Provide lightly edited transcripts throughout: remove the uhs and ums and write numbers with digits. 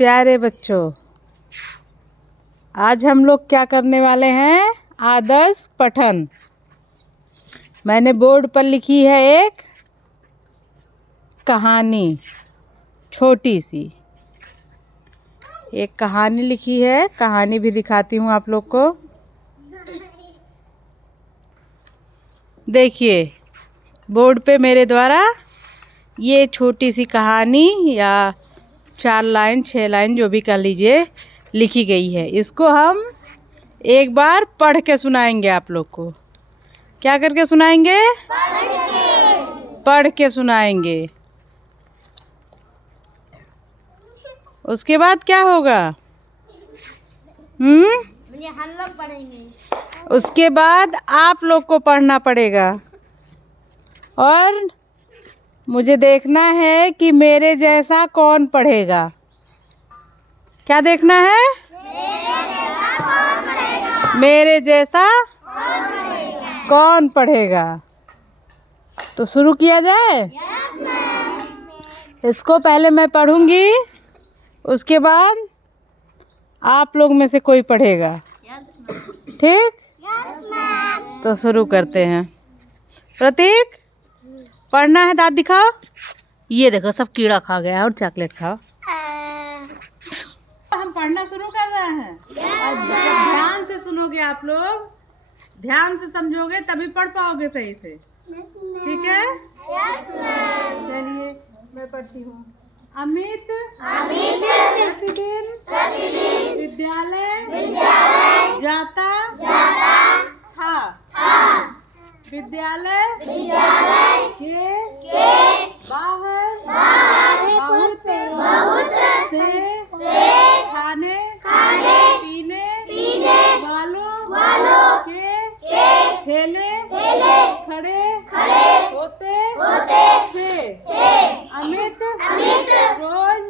प्यारे बच्चों, आज हम लोग क्या करने वाले हैं? आदर्श पठन। मैंने बोर्ड पर लिखी है एक कहानी, छोटी सी एक कहानी लिखी है। कहानी भी दिखाती हूँ आप लोग को। देखिए बोर्ड पे मेरे द्वारा ये छोटी सी कहानी या 4 लाइन 6 लाइन जो भी कर लीजिए लिखी गई है। इसको हम एक बार पढ़ के सुनाएंगे आप लोग को। क्या करके सुनाएंगे? पढ़ के सुनाएंगे। उसके बाद क्या होगा? हम लोग पढ़ेंगे। उसके बाद आप लोग को पढ़ना पड़ेगा और मुझे देखना है कि मेरे जैसा कौन पढ़ेगा। क्या देखना है? मेरे जैसा कौन पढ़ेगा। तो शुरू किया जाए। इसको पहले मैं पढ़ूंगी, उसके बाद आप लोग में से कोई पढ़ेगा। ठीक? तो शुरू करते हैं। प्रतीक, पढ़ना है। दांत दिखाओ। ये देखो सब कीड़ा खा गया और चॉकलेट खाओ। हम पढ़ना शुरू कर रहे हैं। ध्यान से सुनोगे आप लोग, ध्यान से समझोगे तभी पढ़ पाओगे सही से। ठीक है? चलिए मैं पढ़ती हूँ। अमित प्रतिदिन विद्यालय जाता था। विद्यालय के बाहर बहुत से खाने पीने वालों के ठेले खड़े होते थे। अमित रोज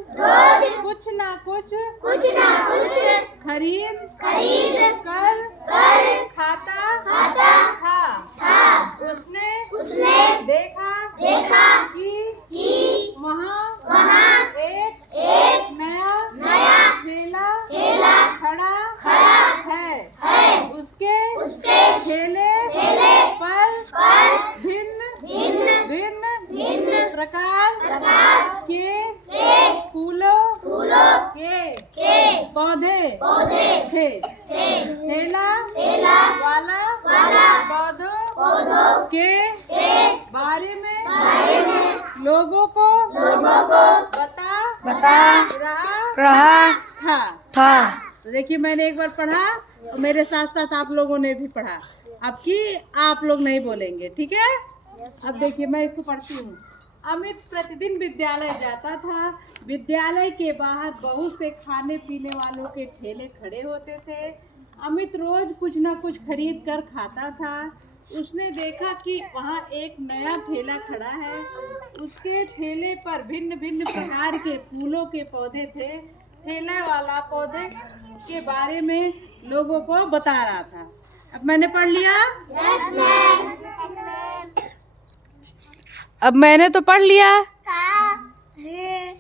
कुछ ना कुछ खरीद कर खाता था। उसने देखा कि वहाँ एक नया ठेला खड़ा है। उसके ठेले पर भिन्न प्रकार के फूलों के पौधे थे। ठेला वाला पौधों के बारे में लोगों को बता रहा था। तो देखिए मैंने एक बार पढ़ा और मेरे साथ साथ आप लोगों ने भी पढ़ा। अब की आप लोग नहीं बोलेंगे, ठीक है? अब देखिए मैं इसको पढ़ती हूँ। अमित प्रतिदिन विद्यालय जाता था। विद्यालय के बाहर बहुत से खाने पीने वालों के ठेले खड़े होते थे। अमित रोज कुछ न कुछ खरीद कर खाता था। उसने देखा कि वहाँ एक नया ठेला खड़ा है। उसके ठेले पर भिन्न प्रकार के फूलों के पौधे थे। ठेला वाला पौधे के बारे में लोगों को बता रहा था। अब मैंने पढ़ लिया। अब मैंने तो पढ़ लिया।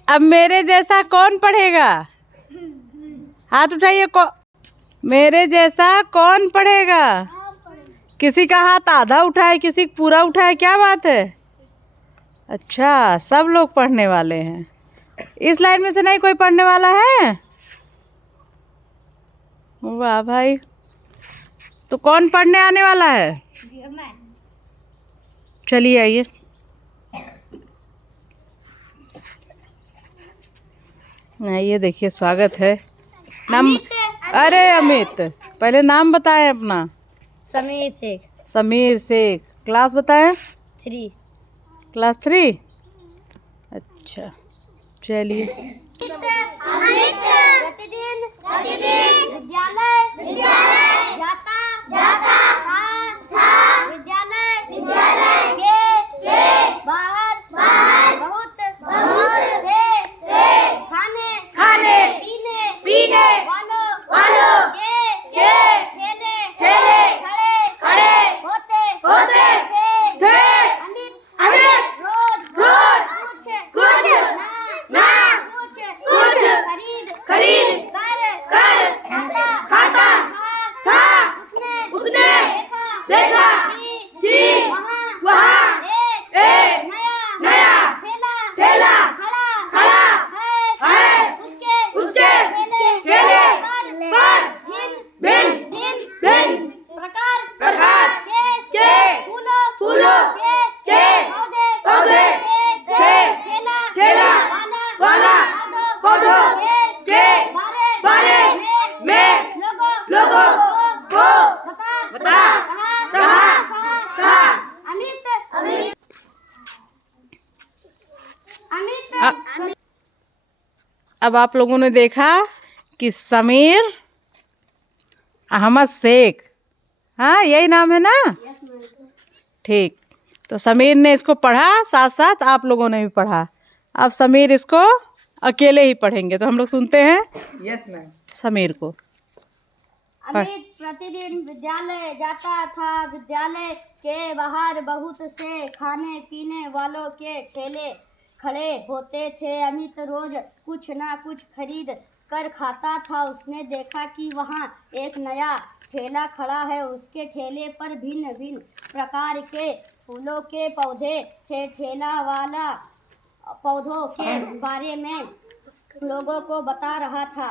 अब मेरे जैसा कौन पढ़ेगा? हाथ उठाइए। मेरे जैसा कौन पढ़ेगा? किसी का हाथ आधा उठाए, किसी का पूरा उठाए। क्या बात है? अच्छा, सब लोग पढ़ने वाले हैं। इस लाइन में से नहीं कोई पढ़ने वाला है? वाह भाई। तो कौन पढ़ने आने वाला है? चलिए आइए। ये देखिए स्वागत है। नाम? अरे अमित, पहले नाम बताएं अपना। समीर शेख। क्लास बताएं। 3। क्लास 3। अच्छा चलिए। प्रतिदिन विद्यालय जाता था। विद्यालय के बाहर बहुत से खाने पीने वालों के ठेले खड़े होते थे। अमित रोज कुछ खरीद वाला पौधों के बारे में लोगों को बता रहा था। अमित अब आप लोगों ने देखा कि समीर अहमद शेख, हाँ यही नाम है ना? ठीक, तो समीर ने इसको पढ़ा, साथ साथ आप लोगों ने भी पढ़ा। अब समीर इसको अकेले ही पढ़ेंगे, तो हम लोग सुनते हैं। Yes ma'am. समीर को। अमित प्रतिदिन विद्यालय जाता था। विद्यालय के बाहर बहुत से खाने पीने वालों के ठेले खड़े होते थे। अमित रोज कुछ ना कुछ खरीद कर खाता था। उसने देखा कि वहाँ एक नया ठेला खड़ा है। उसके ठेले पर भिन्न भिन्न प्रकार के फूलों के पौधे थे। ठेला वाला पौधों के बारे में लोगों को बता रहा था।